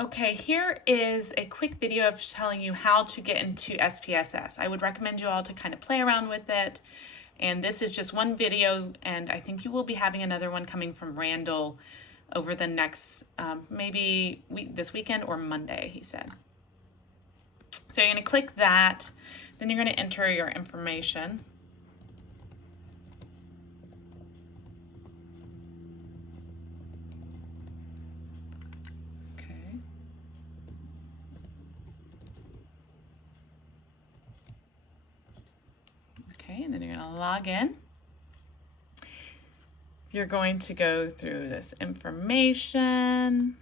Okay, here is a quick video of telling you how to get into SPSS. I would recommend you all to kind of play around with it. And this is just one video, and I think you will be having another one coming from Randall over the next, maybe this weekend or Monday, he said. So you're going to click that, then you're going to enter your information. Okay, and then you're going to log in. You're going to go through this information.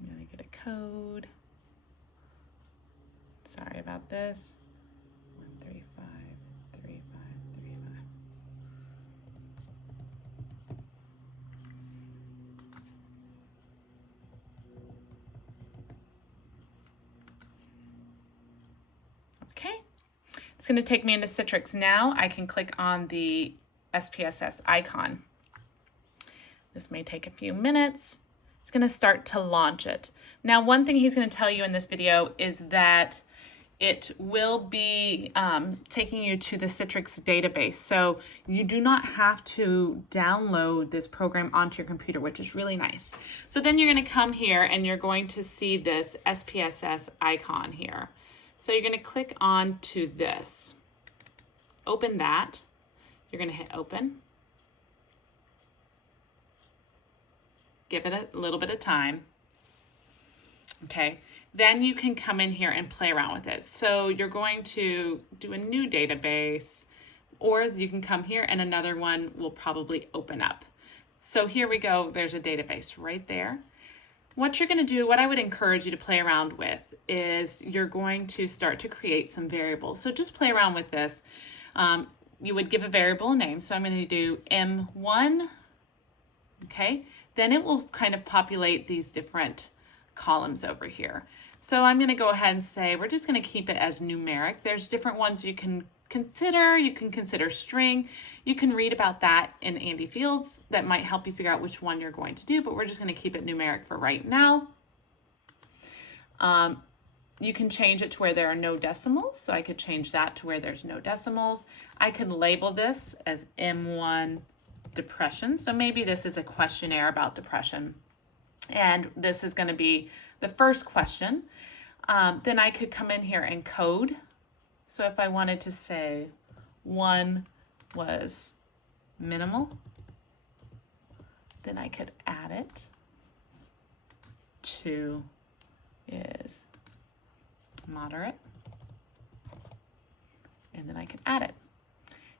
I'm going to get a code. Sorry about this. 1353535. Okay, it's going to take me into Citrix now. I can click on the SPSS icon. This may take a few minutes. It's going to start to launch it. Now, one thing he's going to tell you in this video is that it will be taking you to the Citrix database. So you do not have to download this program onto your computer, which is really nice. So then you're going to come here and you're going to see this SPSS icon here. So you're going to click on to this. Open that. You're going to hit open. Give it a little bit of time. Okay, then you can come in here and play around with it. So you're going to do a new database, or you can come here and another one will probably open up. So here we go, there's a database right there. What you're going to do, what I would encourage you to play around with is you're going to start to create some variables. So just play around with this. You would give a variable a name. So I'm going to do M1, okay? Then it will kind of populate these different columns over here. So I'm going to go ahead and say we're just going to keep it as numeric. There's different ones you can consider. You can consider string. You can read about that in Andy Fields. That might help you figure out which one you're going to do, but we're just going to keep it numeric for right now. You can change it to where there are no decimals. So I could change that to where there's no decimals. I can label this as M1 depression. So maybe this is a questionnaire about depression. And this is going to be the first question. Then I could come in here and code. So if I wanted to say 1 was minimal, then I could add it. 2 is moderate. And then I can add it.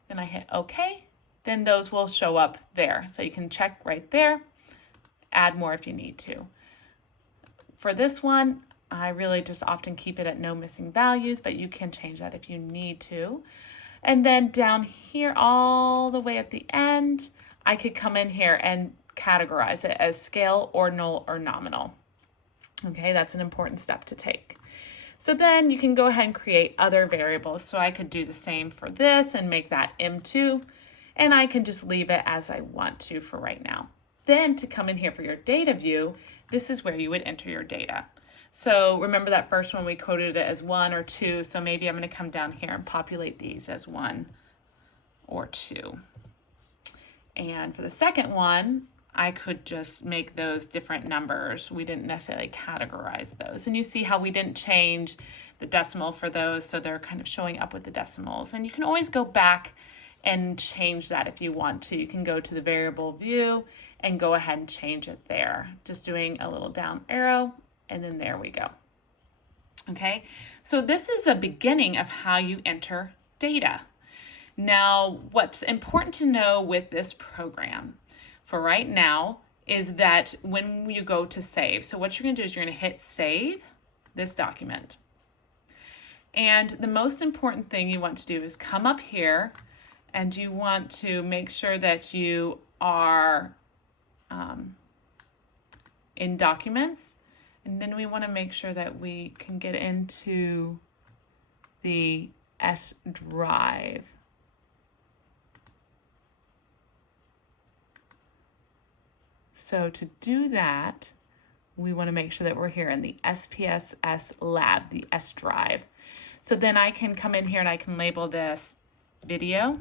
Then I hit OK. Then those will show up there. So you can check right there. Add more if you need to. For this one, I really just often keep it at no missing values, but you can change that if you need to. And then down here, all the way at the end, I could come in here and categorize it as scale, ordinal, or nominal. Okay, that's an important step to take. So then you can go ahead and create other variables. So I could do the same for this and make that M2, and I can just leave it as I want to for right now. Then to come in here for your data view, this is where you would enter your data. So remember that first one we coded it as 1 or 2, so maybe I'm going to come down here and populate these as 1 or 2. And for the second one, I could just make those different numbers. We didn't necessarily categorize those. And you see how we didn't change the decimal for those, so they're kind of showing up with the decimals. And you can always go back and change that if you want to. You can go to the variable view and go ahead and change it there. Just doing a little down arrow, and then there we go. Okay, so this is a beginning of how you enter data. Now, what's important to know with this program for right now is that when you go to save, so what you're going to do is you're going to hit save this document. And the most important thing you want to do is come up here and you want to make sure that you are in documents, and then we want to make sure that we can get into the S drive. So to do that, we want to make sure that we're here in the SPSS lab, the S drive. So then I can come in here and I can label this video.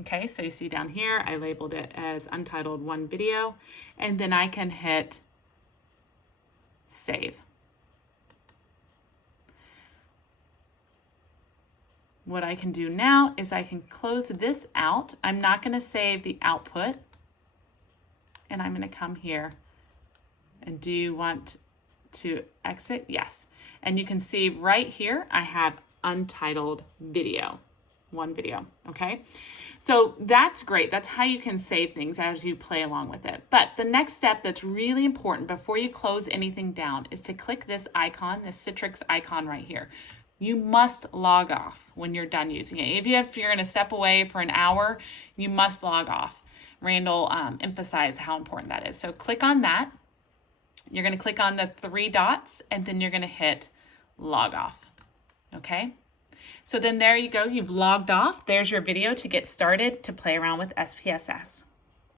Okay, so you see down here, I labeled it as Untitled 1 video, and then I can hit save. What I can do now is I can close this out. I'm not going to save the output, and I'm going to come here. And do you want to exit? Yes. And you can see right here, I have untitled video, 1 video, okay? So that's great. That's how you can save things as you play along with it. But the next step that's really important before you close anything down is to click this icon, this Citrix icon right here. You must log off when you're done using it. If you're going to step away for an hour, you must log off. Randall emphasized how important that is. So click on that. You're going to click on the 3 dots, and then you're going to hit log off. Okay? So then there you go. You've logged off. There's your video to get started to play around with SPSS.